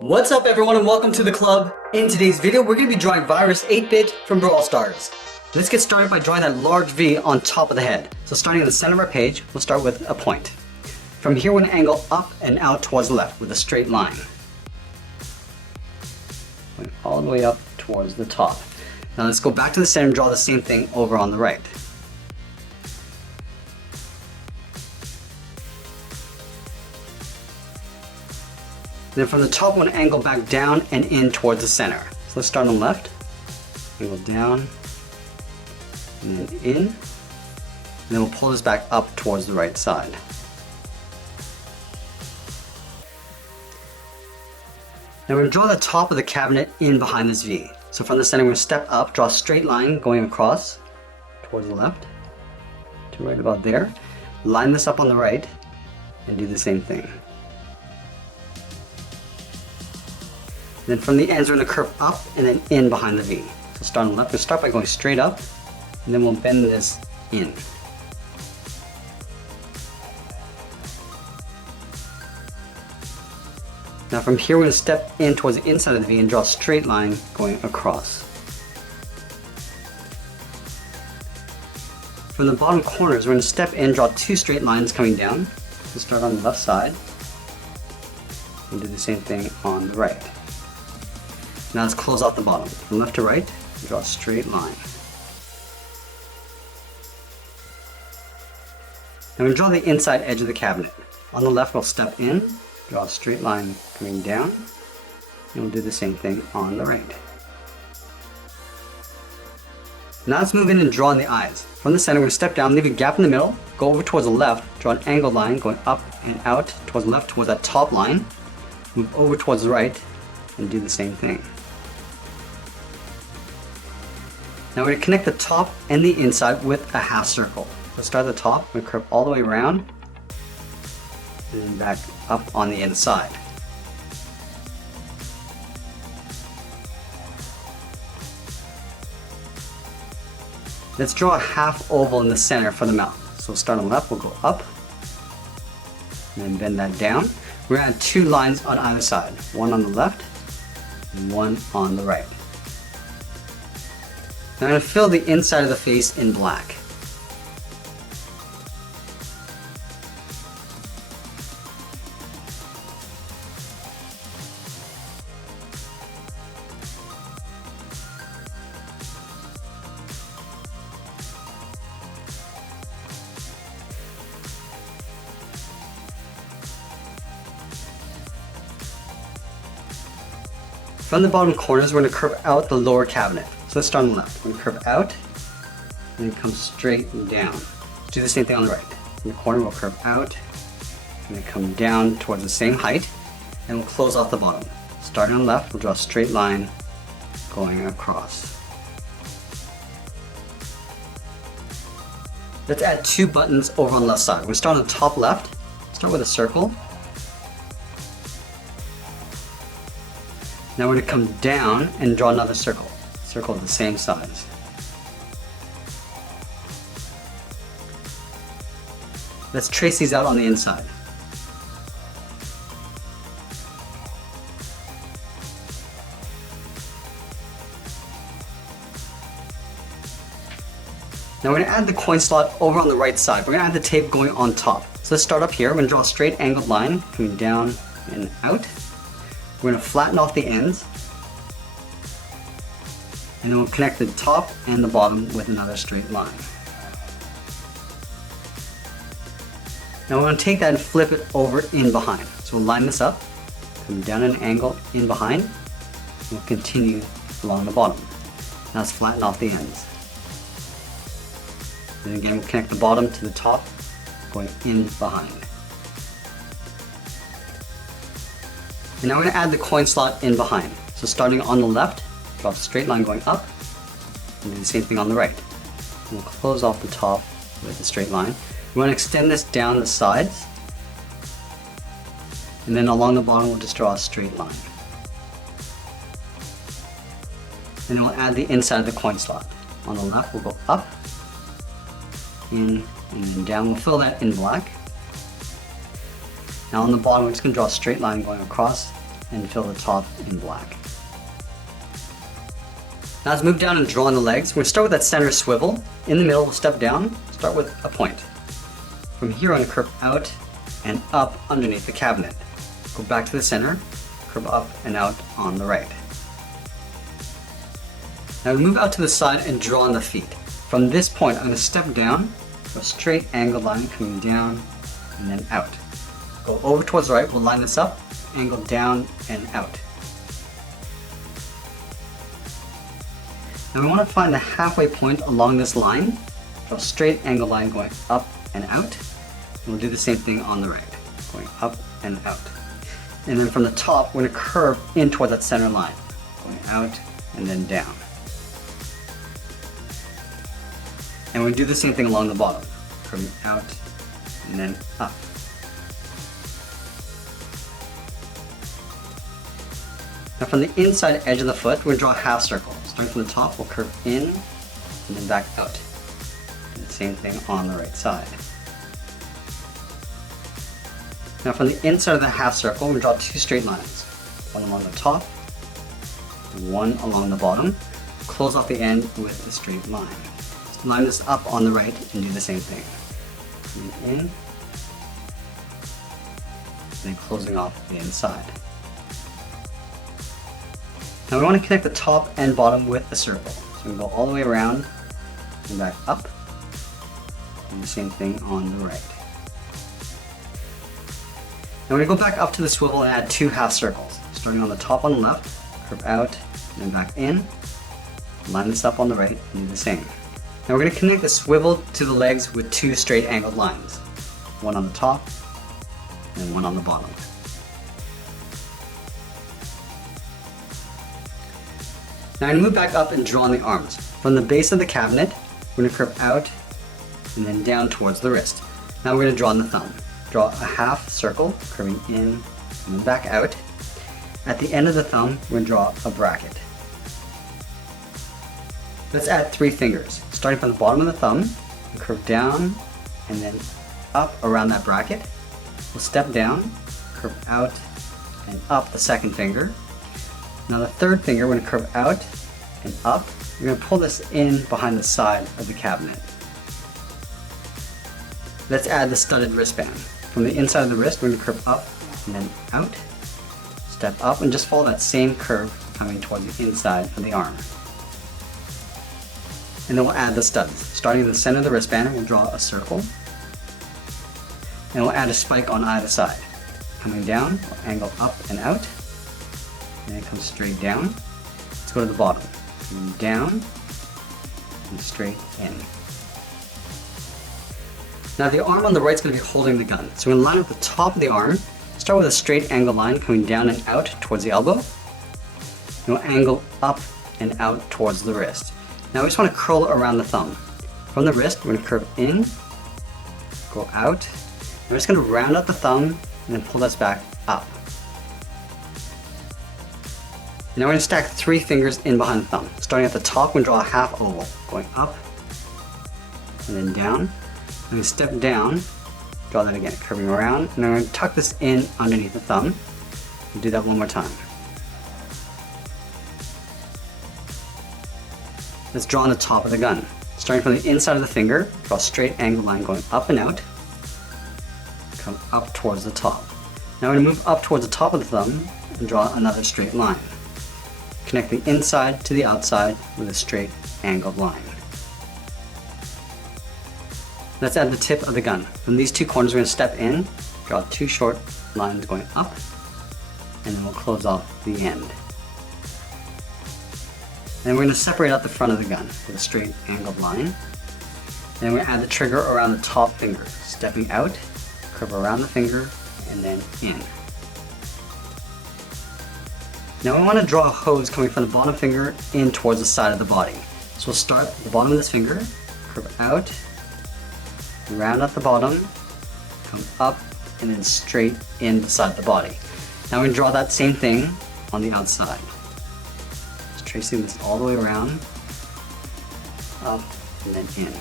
What's up everyone and welcome to the club. In today's video we're going to be drawing Virus 8-Bit from Brawl Stars. Let's get started by drawing that large V on top of the head. So starting in the center of our page, we'll start with a point. From here we're going to angle up and out towards the left with a straight line. Going all the way up towards the top. Now let's go back to the center and draw the same thing over on the right. Then from the top, we're going to angle back down and in towards the center. So let's start on the left, angle down, and then in, and then we'll pull this back up towards the right side. Now we're going to draw the top of the cabinet in behind this V. So from the center, we're going to step up, draw a straight line going across towards the left, to right about there. Line this up on the right, and do the same thing. Then from the ends, we're going to curve up and then in behind the V. So start on the left, we'll start by going straight up, and then we'll bend this in. Now from here, we're going to step in towards the inside of the V and draw a straight line going across. From the bottom corners, we're going to step in, draw two straight lines coming down. We'll start on the left side, and do the same thing on the right. Now let's close off the bottom. From left to right, draw a straight line. Now we'll draw the inside edge of the cabinet. On the left, we'll step in, draw a straight line coming down, and we'll do the same thing on the right. Now let's move in and draw in the eyes. From the center, we're going to step down, leave a gap in the middle, go over towards the left, draw an angled line going up and out towards the left towards that top line, move over towards the right, and do the same thing. Now we're going to connect the top and the inside with a half circle. Let's start at the top, we're going to curve all the way around, and then back up on the inside. Let's draw a half oval in the center for the mouth. So start on the left, we'll go up, and then bend that down. We're going to add two lines on either side, one on the left, and one on the right. Now I'm going to fill the inside of the face in black. From the bottom corners, we're going to curve out the lower cabinet. So let's start on the left. We're going to curve out, and then come straight down. Do the same thing on the right. In the corner, we'll curve out, and then come down towards the same height, and we'll close off the bottom. Starting on the left, we'll draw a straight line going across. Let's add two buttons over on the left side. We'll start on the top left, start with a circle. Now we're going to come down and draw another circle. Circle of the same size. Let's trace these out on the inside. Now we're going to add the coin slot over on the right side. We're going to add the tape going on top. So let's start up here. We're going to draw a straight angled line coming down and out. We're going to flatten off the ends. And then we'll connect the top and the bottom with another straight line. Now we're going to take that and flip it over in behind. So we'll line this up, come down an angle in behind, and we'll continue along the bottom. Now let's flatten off the ends. And again, we'll connect the bottom to the top, going in behind. And now we're going to add the coin slot in behind. So starting on the left, draw a straight line going up, and do the same thing on the right. And we'll close off the top with a straight line. We want to extend this down the sides, and then along the bottom we'll just draw a straight line. And then we'll add the inside of the coin slot. On the left we'll go up, in, and then down. We'll fill that in black. Now on the bottom, we're just going to draw a straight line going across and fill the top in black. Now let's move down and draw on the legs. We're going to start with that center swivel. In the middle, we'll step down, start with a point. From here, I'm going to curve out and up underneath the cabinet. Go back to the center, curve up and out on the right. Now we move out to the side and draw on the feet. From this point, I'm going to step down, a straight angled line coming down and then out. Go over towards the right, we'll line this up, angle down and out. Now we want to find the halfway point along this line, draw a straight angled line going up and out. And we'll do the same thing on the right, going up and out. And then from the top, we're going to curve in toward that center line, going out and then down. And we do the same thing along the bottom, curving out and then up. Now from the inside edge of the foot, we're going to draw a half circle. Starting from the top, we'll curve in and then back out. And the same thing on the right side. Now from the inside of the half circle, we're going to draw two straight lines. One along the top, and one along the bottom. Close off the end with a straight line. So line this up on the right and do the same thing. Coming in, and then closing off the inside. Now we want to connect the top and bottom with a circle. So we can go all the way around and back up. And the same thing on the right. Now we're going to go back up to the swivel and add two half circles. Starting on the top on the left, curve out, and then back in. Line this up on the right and do the same. Now we're going to connect the swivel to the legs with two straight angled lines. One on the top and one on the bottom. Now I'm going to move back up and draw on the arms. From the base of the cabinet, we're going to curve out and then down towards the wrist. Now we're going to draw on the thumb. Draw a half circle, curving in and then back out. At the end of the thumb, we're going to draw a bracket. Let's add three fingers. Starting from the bottom of the thumb, curve down and then up around that bracket. We'll step down, curve out and up the second finger. Now the third finger, we're going to curve out and up. We're going to pull this in behind the side of the cabinet. Let's add the studded wristband. From the inside of the wrist, we're going to curve up and then out. Step up and just follow that same curve coming towards the inside of the arm. And then we'll add the studs. Starting in the center of the wristband, we'll draw a circle. And we'll add a spike on either side. Coming down, we'll angle up and out. And it comes straight down. Let's go to the bottom. Down and straight in. Now the arm on the right is going to be holding the gun. So we're going to line up the top of the arm. Start with a straight angle line coming down and out towards the elbow. And we'll angle up and out towards the wrist. Now we just want to curl around the thumb. From the wrist, we're going to curve in, go out. And we're just going to round out the thumb and then pull this back up. Now we're going to stack three fingers in behind the thumb. Starting at the top, we're going to draw a half oval, going up and then down. I'm going to step down, draw that again, curving around, and I'm going to tuck this in underneath the thumb. And do that one more time. Let's draw on the top of the gun. Starting from the inside of the finger, draw a straight angle line going up and out. Come up towards the top. Now we're going to move up towards the top of the thumb and draw another straight line. Connect the inside to the outside with a straight angled line. Let's add the tip of the gun. From these two corners, we're going to step in, draw two short lines going up, and then we'll close off the end. Then we're going to separate out the front of the gun with a straight angled line. Then we're going to add the trigger around the top finger, stepping out, curve around the finger, and then in. Now we want to draw a hose coming from the bottom finger in towards the side of the body. So we'll start at the bottom of this finger, curve out, round at the bottom, come up, and then straight in the side of the body. Now we're going to draw that same thing on the outside. Just tracing this all the way around, up, and then in.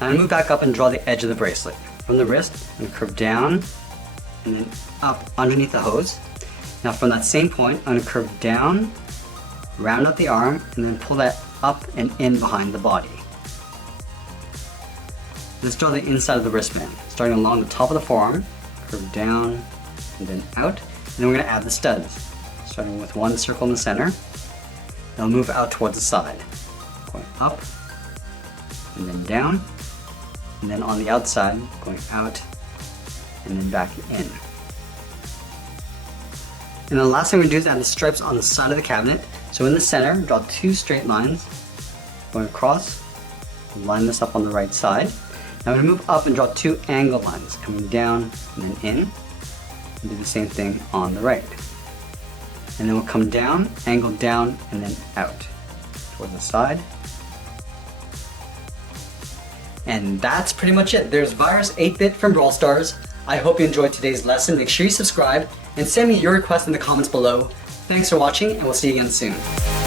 Now I move back up and draw the edge of the bracelet. From the wrist, I'm going to curve down and then up underneath the hose. Now from that same point, I'm going to curve down, round out the arm, and then pull that up and in behind the body. Let's draw the inside of the wristband, starting along the top of the forearm, curve down, and then out. And then we're going to add the studs, starting with one circle in the center. They'll move out towards the side, going up, and then down, and then on the outside, going out, and then back in. And the last thing we're going to do is add the stripes on the side of the cabinet. So in the center, draw 2 straight lines, going across, line this up on the right side. Now I'm going to move up and draw 2 angle lines, coming down and then in, and do the same thing on the right. And then we'll come down, angle down, and then out towards the side. And that's pretty much it. There's Virus 8-Bit from Brawl Stars. I hope you enjoyed today's lesson. Make sure you subscribe and send me your requests in the comments below. Thanks for watching, and we'll see you again soon.